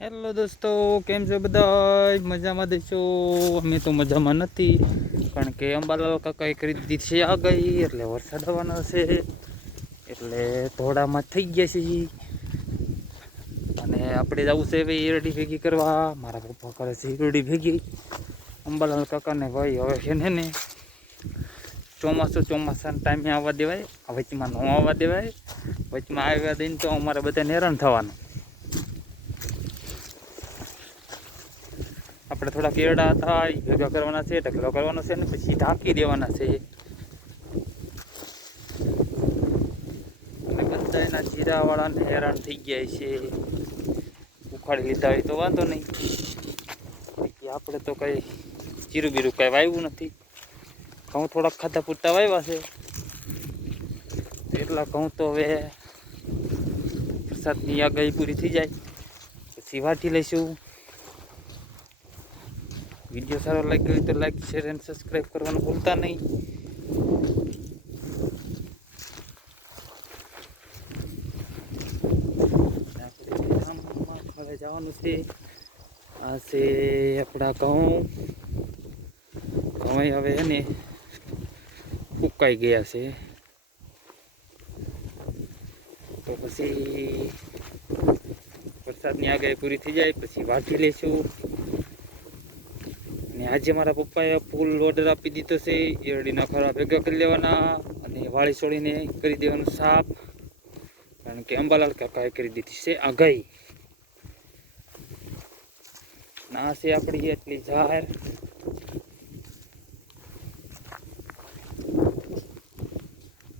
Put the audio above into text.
Hello દોસ્તો, કેમ છો બધા? મજામાં દેશો? અમે તો મજામાં નથી, કારણ કે અંબાલાલ કાકાએ કરી દીધી છે આગાહી, એટલે વરસાદ આવવાનો છે. એટલે ધોળામાં થઈ ગયા છે અને આપણે જવું છે ભાઈ ઈરડી ભેગી કરવા. મારા પપ્પા કરે છે ઈરડી ભેગી. અંબાલાલ કાકાને ભાઈ હવે છે ને ચોમાસાના ટાઈમે આવવા દેવાય, વચમાં ન આવવા દેવાય. વચમાં આવ્યા દઈને તો અમારે બધા હેરાન થવાનું. આપણે થોડા કેરડા હતા એ ભેગા કરવાના છે, ઢગલો કરવાનો છે ને પછી ઢાંકી દેવાના છે. અને બધા એના જીરાવાળાને હેરાન થઈ ગયા છે. ઉખાડી લીધા હોય તો વાંધો નહીં, આપણે તો કંઈ જીરું બીરું કાંઈ વાવ્યું નથી. ઘઉં થોડાક ખાધા પૂરતા વાવ્યા છે, એટલા ઘઉં તો હવે વરસાદની આગાહી પૂરી થઈ જાય પછી વાટી લઈશું. વિડીયો સારો લાગ્યો હોય તો લાઈક, શેર અને સબસ્ક્રાઈબ કરવાનું ભૂલતા નહીં. હવે જવાનું છે. આ છે આપણા ઘઉં હવે એને ઉકાઈ ગયા છે, તો પછી વરસાદની આગાહી પૂરી થઈ જાય પછી વાટી લઈશું. અને આજે મારા પપ્પાએ ફૂલ ઓર્ડર આપી દીધો છે. ઈરડીના ખરા ભેગા કરી લેવાના અને વાળી છોડીને કરી દેવાનું સાફ, કારણ કે અંબાલાલ કાકાએ કરી દીધી છે આગાહી. ના છે આપણી એટલી જાહેર